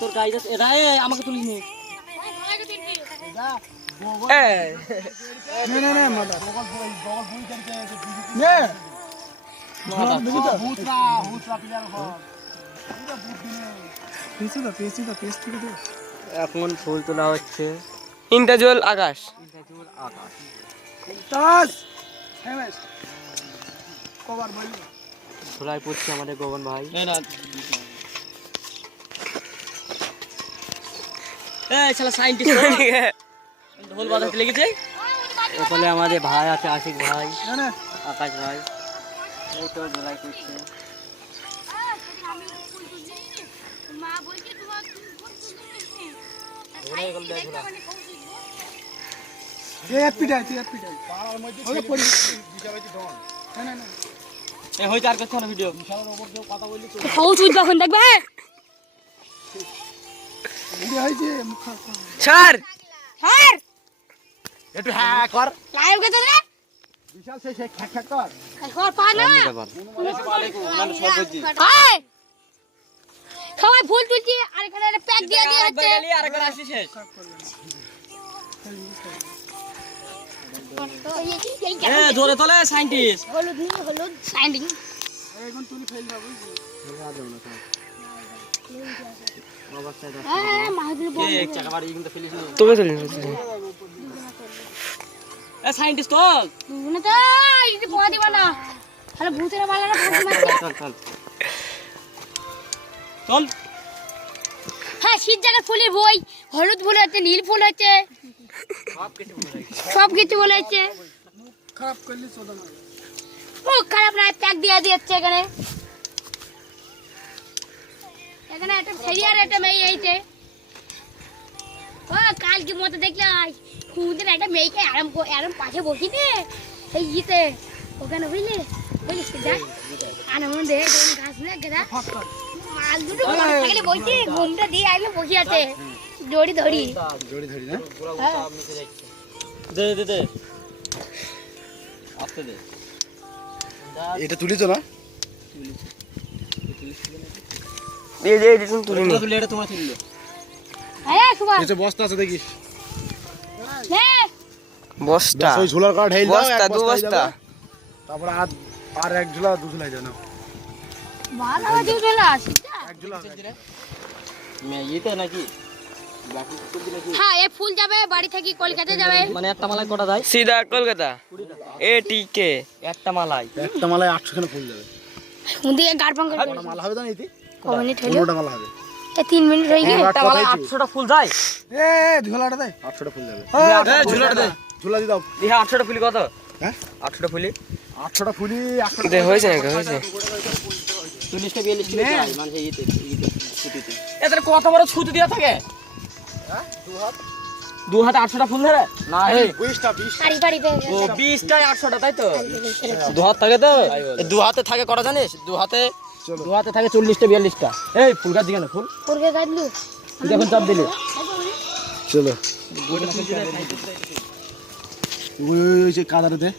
তোর গাইড এটা আমাকে তুলিস নি এখন ফুল তোলা হচ্ছে ইন্টাজুয়াল আকাশ ধুলাই পড়ছে আমাদের গগন ভাই ঢোল বাজাতে লেগেছে ওখানে আমাদের ভাই আছে আশিক ভাই আকাশ ভাই এই তো ধুলাই পড়ছে হইতে আর করছে না ভিডিও দেখবে ছাড় একটু হ্যাঁ কর লাইভ কে তোরে বিশাল সেই খ্যাক খ্যাক কর কর পা না হাই সবাই ফুল তুলছি আর এখানে একটা প্যাক দিয়ে হচ্ছে আরেকবার আসি শেষ ধরে তোলে সাইন্টিস্ট হলুদ সাইন্ডিং এখন তুই ফেল যাবি হ্যাঁ মাহবুব এক চাকা বাড়ি কিন্তু ফেলিস না তোকে চলি সাইন্টিস্ট তো না তো এই পোয়া দিবা না তাহলে ভূতের মালাটা ফাঁকি মারছে চল চল হ্যাঁ শীত জায়গায় ফুলের বই হলুদ ফুল আছে নীল ফুল আছে সব কিছু বলে আছে খারাপ করলি চোদন ও খারাপ না প্যাক দিয়ে দিচ্ছে এখানে এখানে একটা ছেলে আর একটা মেয়ে এইছে ও কালকে মতো দেখলাম খুঁজে একটা মেয়েকে আরাম পাশে বসি দে এই ইতে ওখানে বুঝলি বুঝলিস যা আনন্দ দে ঘাস না গেদা মাল দুটো থাকলে বসি ঘুমটা দিয়ে আসলে বসে আছে জড়ি ধরি না দে দে দে আস্তে দে এটা তুলিছো না এই তুলি নি তুলে এটা তোমার তুললো আরে সুভাষ নিচে বস্তা আছে দেখিস নে বস্তা ওই ঝোলার কাঠ হেল দাও বস্তা দু বস্তা তারপর আর এক ঝোলা দু ঝোলাই দাও না ভালো আছে চলে আসি এক ঝোলা মে ইতে নাকি বাকি কুকুর নাকি হ্যাঁ এই ফুল যাবে বাড়ি থেকে কলকাতা যাবে মানে একটা মালাই কটা যায় সিধা কলকাতা এটিকে একটা মালাই একটা মালায় 800 খানা ফুল যাবে ওদিকে গাড়পাং করে কটা মালা হবে জানো ইতি ক মিনিট হলো 15টা মালা হবে এই 3 মিনিট হয়ে গেল একটা মালাই 800টা ফুল যায় এ ঝোলাটা দে 800টা ফুল যাবে ঝুলাটা দে ঝোলা দি দাও ইহা 800টা ফুল কত হ্যাঁ 800টা ফুলি 800টা ফুলি 800টা দে হয়েছে নাকি হয়েছে 40টা 42টা যায় মানে ইতে ছুটিতে এদের কত বড় ছুটি দেয়া থাকে হ্যাঁ দু হাত দু হাতে 800টা ফুল ধরে না এই 20টা সারি বাড়ি পেয়ে ও গেছে 20টায় 800টা তাই তো দু হাত থাকে তো দু হাতে থাকে কটা জানিস দু হাতে থাকে 40টা 42টা এই ফুল গাছ দিকে না ফুল পুরগে গাইলু তুই এখন চাপ দিলি চলো ওই যে কাদারে দে